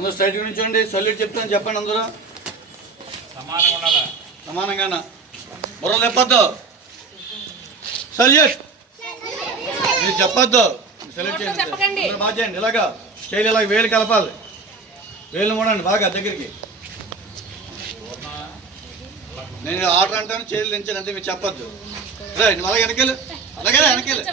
అందరూ straight నుంచోండి. Salute చెప్తాను, చెప్పండి అందరూ సమానంగా. బుర్రలు చెప్పొద్దు, సల్యూట్ మీరు చెప్పొద్దు, సెలెక్ట్ చేయండి. బాగా చేయండి. ఇలాగా చేయాలి, ఇలాగ వేలు కలపాలి, వేలు మూడండి బాగా దగ్గరికి. నేను ఆర్డర్ అంటాను, చేతులు దించాను అంతే, మీరు చెప్పొద్దు. అలాగే వెనకెళ్ళు, అలాగే వెనకెళ్ళు.